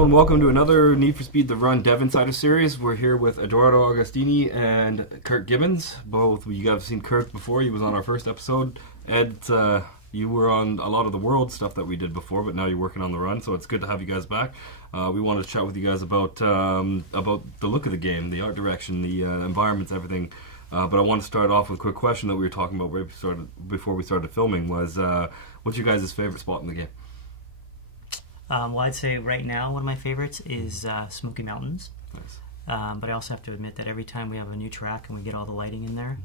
Hello and welcome to another Need for Speed The Run Dev Insider series. We're here with Eduardo Agostini and Kirk Gibbons. Both you guys have seen Kirk before. He was on our first episode. Ed, you were on a lot of the world stuff that we did before, but now you're working on the run, so it's good to have you guys back. We wanted to chat with you guys about the look of the game, the art direction, the environments, everything. But I want to start off with a quick question that we were talking about before we started filming was, what's your guys' favorite spot in the game? Well, I'd say right now one of my favorites is Smoky Mountains. Nice. But I also have to admit that every time we have a new track and we get all the lighting in there,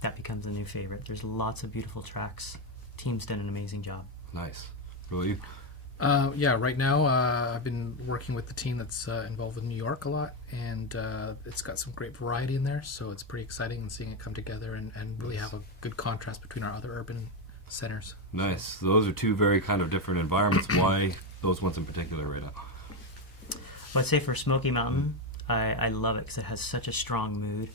that becomes a new favorite. There's lots of beautiful tracks. Team's done an amazing job. Nice. What about you? Yeah, right now I've been working with the team that's involved with New York a lot, and it's got some great variety in there, so it's pretty exciting and seeing it come together and really have a good contrast between our other urban centers. Nice. So those are two very kind of different environments. Why those ones in particular right now? Well, I'd say for Smoky Mountain, I love it because it has such a strong mood.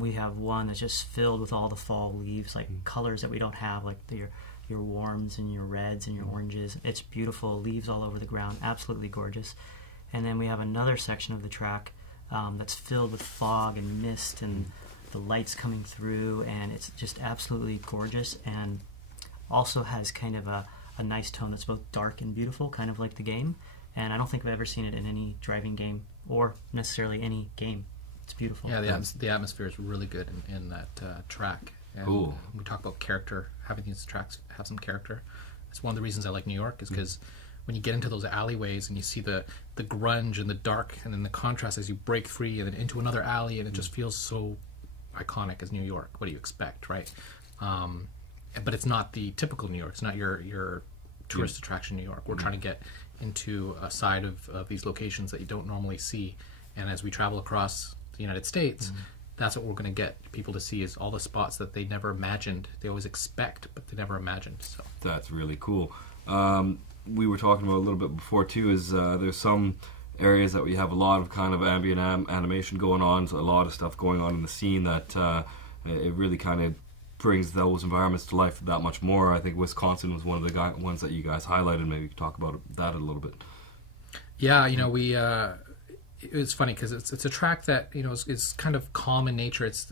We have one that's just filled with all the fall leaves, like colors that we don't have, like your warms and your reds and your oranges. It's beautiful, leaves all over the ground, absolutely gorgeous. And then we have another section of the track that's filled with fog and mist and the lights coming through, and it's just absolutely gorgeous, and also has kind of a nice tone that's both dark and beautiful, kind of like the game. And I don't think I've ever seen it in any driving game or necessarily any game. It's beautiful. Yeah, the atmosphere is really good in that track. And cool. We talk about character, having these tracks have some character. It's one of the reasons I like New York, is because when you get into those alleyways and you see the grunge and the dark, and then the contrast as you break free and then into another alley, and it just feels so iconic as New York. What do you expect, right? But it's not the typical New York. It's not your tourist attraction New York. We're trying to get into a side of these locations that you don't normally see. And as we travel across the United States, that's what we're going to get people to see, is all the spots that they never imagined. They always expect, but they never imagined. So That's really cool. We were talking about a little bit before too, is there's some areas that we have a lot of kind of ambient animation going on, so a lot of stuff going on in the scene that it really kind of brings those environments to life that much more. I think Wisconsin was one of the ones that you guys highlighted. Maybe you could talk about that a little bit. yeah, we it's funny because it's a track that is kind of calm in nature. It's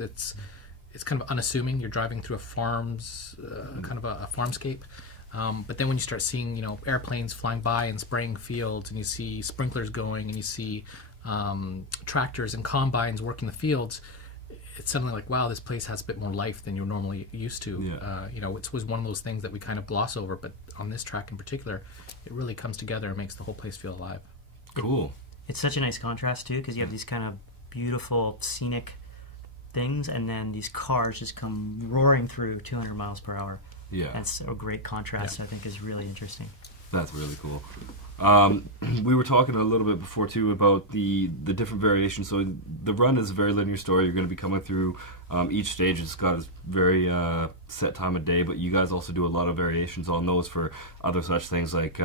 kind of unassuming. You're driving through a farm's kind of a farmscape. But then when you start seeing airplanes flying by and spraying fields, and you see sprinklers going, and you see tractors and combines working the fields, it's suddenly like, wow, this place has a bit more life than you're normally used to. Yeah. It was one of those things that we kind of gloss over, but on this track in particular, it really comes together and makes the whole place feel alive. Cool. It's such a nice contrast too, because you have these kind of beautiful scenic things, and then these cars just come roaring through 200 miles per hour. Yeah. That's a great contrast. I think is really interesting. That's really cool. We were talking a little bit before too about the different variations. So the run is a very linear story. You're going to be coming through each stage. It's got a very set time of day, but you guys also do a lot of variations on those for other such things like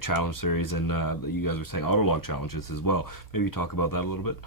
challenge series, and you guys were saying autolog challenges as well. Maybe you talk about that a little bit.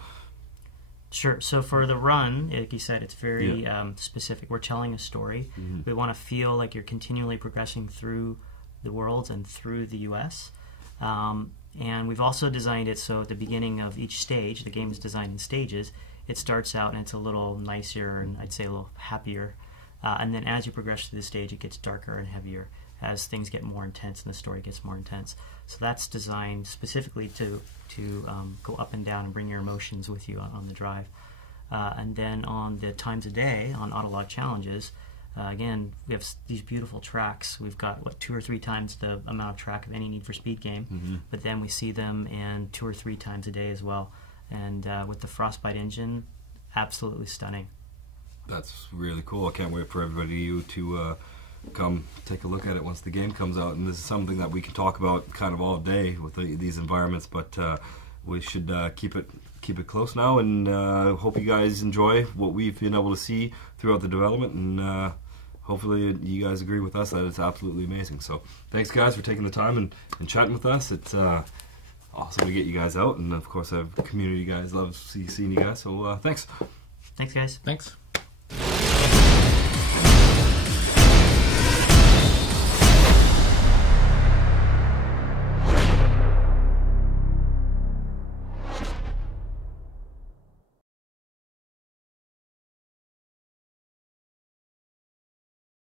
Sure. So for the run, like you said, it's very specific. We're telling a story. We want to feel like you're continually progressing through the worlds and through the U.S. And we've also designed it so at the beginning of each stage, the game is designed in stages. It starts out and it's a little nicer and I'd say a little happier. And then as you progress through the stage, it gets darker and heavier as things get more intense and the story gets more intense. So that's designed specifically to go up and down and bring your emotions with you on the drive. And then on the times a day, on autolog challenges, again, we have these beautiful tracks. We've got 2 or 3 times the amount of track of any Need for Speed game, but then we see them in 2 or 3 times a day as well. And with the Frostbite engine, absolutely stunning. That's really cool. I can't wait for everybody to come take a look at it once the game comes out. And this is something that we can talk about kind of all day with these environments, but we should keep it close now, and hope you guys enjoy what we've been able to see throughout the development, and hopefully you guys agree with us that it's absolutely amazing. So thanks guys for taking the time and chatting with us. It's awesome to get you guys out, and of course the community guys love seeing you guys, so thanks. Thanks guys. Thanks.